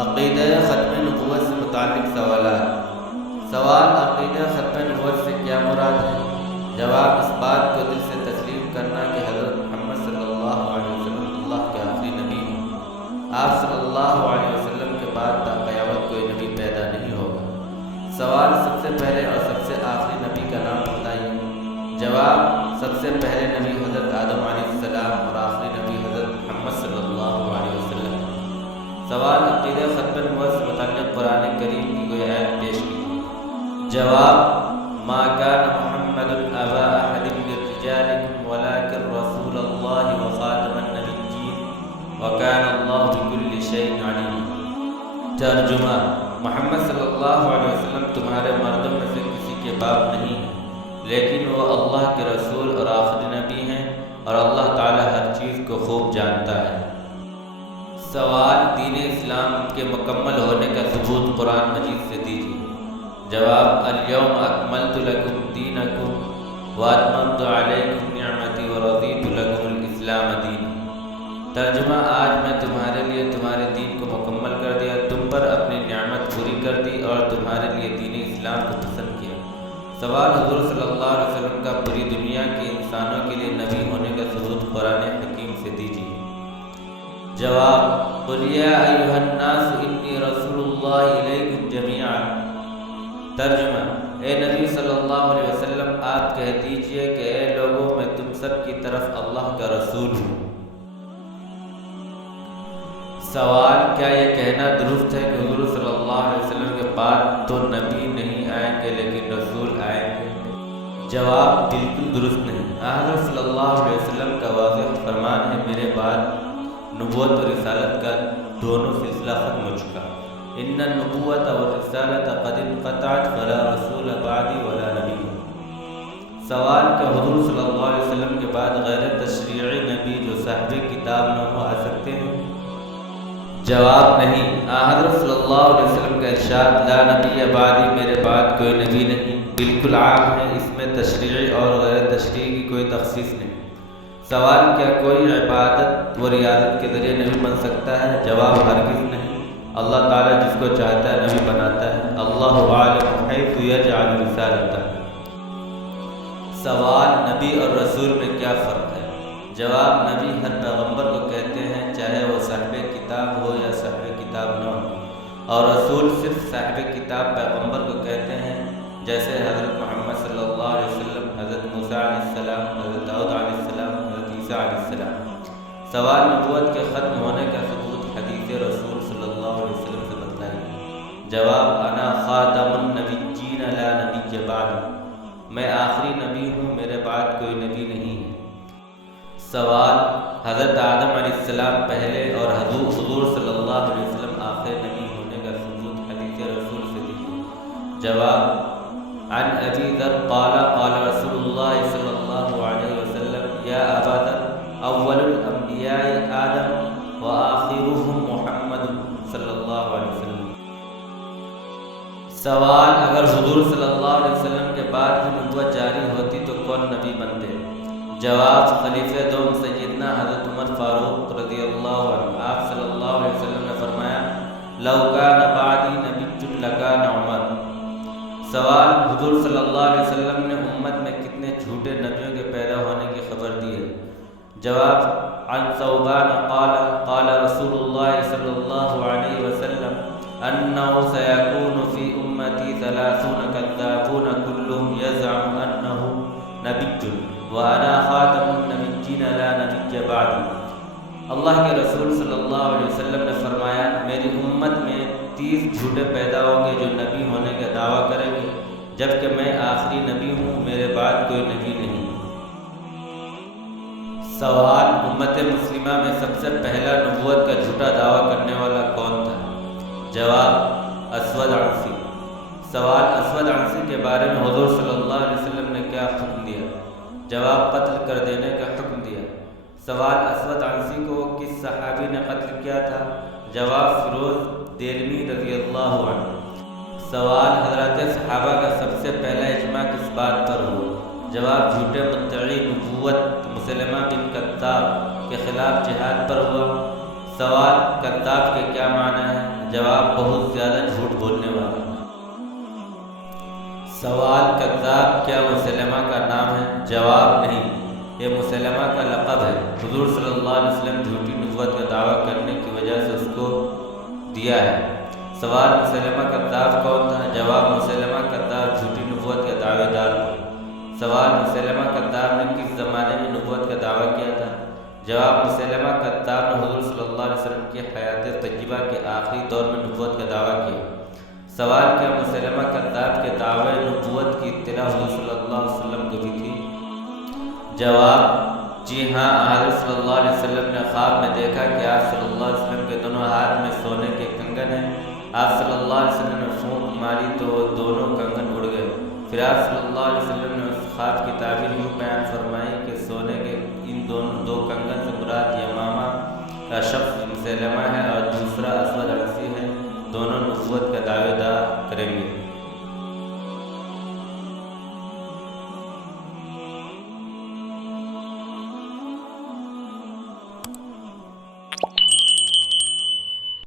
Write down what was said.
عقیدہ ختم نبوت سے متعلق سوالات۔ سوال: عقیدہ ختم نبوت سے کیا مراد ہے؟ جواب: اس بات کو دل سے تسلیم کرنا کہ حضرت محمد صلی اللہ علیہ وسلم اللہ کے آخری نبی ہیں۔ آپ صلی اللہ علیہ وسلم کے بعد تا قیامت کوئی نبی پیدا نہیں ہوگا۔ سوال: سب سے پہلے اور سب سے آخری نبی کا نام بتائیے۔ جواب: سب سے پہلے نبی حضرت آدم علیہ السلام اور آخری نبی حضرت محمد صلی اللہ علیہ وسلم۔ سوال: عقیدہ ختم نبوت سے متعلق قرآن کریم کی کوئی آیت پیش کیجیے۔ جواب: ما كان محمد ابا احد من رجالكم ولكن رسول الله وخاتم النبيين وكان الله بكل شيء عليما۔ ترجمہ: محمد صلی اللہ علیہ وسلم تمہارے مردوں میں سے کسی کے باپ نہیں ہیں، لیکن وہ اللہ کے رسول اور آخری نبی ہیں، اور اللہ تعالی ہر چیز کو خوب جانتا ہے۔ سوال: دین اسلام کے مکمل ہونے کا ثبوت قرآن مجید سے دیجیے۔ جواب: الیوم اکملت لکم دینکم واتممت علیکم نعمتی ورضیت لکم الاسلام دینا۔ ترجمہ: آج میں تمہارے لیے تمہارے دین کو مکمل کر دیا، تم پر اپنی نعمت پوری کر دی اور تمہارے لیے دین اسلام کو پسند کیا۔ سوال: حضور صلی اللہ علیہ وسلم کا پوری دنیا کے انسانوں کے لیے نبی ہونے کا ثبوت قرآن حکیم سے دیجیے۔ جواب: قل یا ایھا الناس انی رسول اللہ الیکم جمیعا۔ ترجمہ: اے نبی صلی اللہ علیہ وسلم، آپ کہہ دیجئے کہ اے لوگوں، میں تم سب کی طرف اللہ کا رسول ہوں۔ سوال: کیا یہ کہنا درست ہے کہ حضور صلی اللہ علیہ وسلم کے بعد تو نبی نہیں آئیں گے لیکن رسول آئیں گے؟ جواب: بالکل درست نہیں۔ حضرت صلی اللہ علیہ وسلم کا واضح فرمان ہے، میرے بعد نبوت اور رسالت کا دونوں سلسلہ ختم ہو چکا۔ ان النبوۃ والرسالۃ قد انقطعت فلا رسول بعدی ولا نبی۔ سوال: کہ حضور صلی اللہ علیہ وسلم کے بعد غیر تشریعی نبی جو صاحب کتاب نہ ہو آ سکتے ہیں؟ جواب: نہیں۔ حضرت صلی اللہ علیہ وسلم کا ارشاد لا نبی بعدی، میرے بعد کوئی نبی نہیں، بالکل عام ہے، اس میں تشریعی اور غیر تشریعی کی کوئی تخصیص نہیں۔ سوال: کیا کوئی عبادت و ریاضت کے ذریعے نبی بن سکتا ہے؟ جواب: ہرگز نہیں۔ اللہ تعالیٰ جس کو چاہتا ہے نبی بناتا ہے، اللہ عالم حیث یجعل رسالتہ۔ سوال: نبی اور رسول میں کیا فرق ہے؟ جواب: نبی ہر پیغمبر کو کہتے ہیں، چاہے وہ صاحب کتاب ہو یا صاحب کتاب نہ ہو، اور رسول صرف صاحب کتاب پیغمبر کو کہتے ہیں، جیسے حضرت محمد صلی اللہ علیہ وسلم، حضرت موسیٰ علیہ السلام، حضرت داؤد علیہ السلام، حضرت عیسیٰ علیہ السلام۔ سوال: نبوت کے ختم ہونے کا ثبوت حدیث رسول صلی اللہ علیہ وسلم سے بتلائیے۔ جواب: انا خاتم النبیین لا نبی بعد، میں آخری نبی ہوں، میرے بعد کوئی نبی نہیں ہے۔ سوال: حضرت آدم علیہ السلام پہلے اور حضور صلی اللہ علیہ وسلم آخر نبی ہونے کا ثبوت حدیث رسول سے دیجیے۔ جواب: عن ابی ذر قال قال رسول اللہ صلی اللہ علیہ وسلم یا ابا ذر اول الانبیاء آدم وآخرهم محمد صلی اللہ علیہ وسلم۔ سوال: اگر حضور صلی اللہ علیہ وسلم کے بعد بھی نبوت جاری ہوتی تو کون نبی بنتے؟ جواب: خلیفہ دوم سیدنا حضرت عمر فاروق رضی اللہ عنہ۔ آپ صلی اللہ علیہ وسلم نے فرمایا، لو کان بعدی نبی لکان عمر۔ سوال: حضور صلی اللہ علیہ وسلم نے امت میں کتنے جھوٹے نبیوں کے پیدا ہونے کی خبر دی ہے؟ جواب: عن ثوبان قال قال رسول اللہ صلی اللہ علیہ وسلم انه سيكون في امتی 30 كذابون كلهم يزعم انه نبی وانا خاتم النبیین لا نبی بعدی۔ اللہ کے رسول صلی اللہ علیہ وسلم نے فرمایا، میری امت میں 30 جھوٹے پیدا ہوں گے جو نبی ہونے کا دعویٰ کریں گے، جبکہ میں آخری نبی ہوں، میرے بعد کوئی نبی نہیں۔ سوال: امت مسلمہ میں سب سے پہلا نبوت کا جھوٹا دعویٰ کرنے والا کون تھا؟ جواب: اسود عنسی۔ سوال: اسود عنسی کے بارے میں حضور صلی اللہ علیہ وسلم نے کیا حکم دیا؟ جواب: قتل کر دینے کا حکم دیا۔ سوال: اسود عنسی کو کس صحابی نے قتل کیا تھا؟ جواب: فیروز دہلوی رضی اللہ عنہ۔ سوال: حضرات صحابہ کا سب سے پہلا اجماع کس بات پر ہوا؟ جواب: جھوٹے مدعی نبوت مسلمہ بن کذاب کے خلاف جہاد پر ہوا۔ سوال: کذاب کے کیا معنی ہے؟ جواب: بہت زیادہ جھوٹ بولنے والا۔ سوال: کذاب کیا مسلمہ کا نام ہے؟ جواب: نہیں، یہ مسلمہ کا لقب ہے۔ حضور صلی اللہ علیہ وسلم جھوٹی نبوت کا دعویٰ کرنے کی وجہ سے اس کو دیا ہے۔ سوال: مسلمہ کذاب کون تھا؟ جواب: مسلمہ کذاب جھوٹی نبوت کا دعوے دار تھا۔ سوال: مسلمہ کذاب نے کس زمانے میں نبوت کا دعویٰ کیا تھا؟ جواب: مسلمہ کذاب نے حضور صلی اللہ علیہ وسلم کی حیات طیبہ کے آخری دور میں نبوت کا دعویٰ کیا۔ سوال: کیا مسلمہ کذاب کے دعوے نبوت کی اطلاع حضور صلی اللہ علیہ وسلم کو بھی تھی؟ جواب: جی ہاں، حضرت صلی اللہ علیہ وسلم نے خواب میں دیکھا کہ آپ صلی اللہ علیہ وسلم کے دونوں ہاتھ میں سونے کے کنگن ہیں۔ آپ صلی اللہ علیہ وسلم نے پھونک ماری تو وہ دونوں کنگن اڑ گئے۔ پھر آپ صلی اللہ علیہ وسلم نے اس خواب کی تعبیر یوں بیان فرمائی کہ سونے کے ان دو کنگن سے مراد یمامہ کا شخص مسلمہ ہے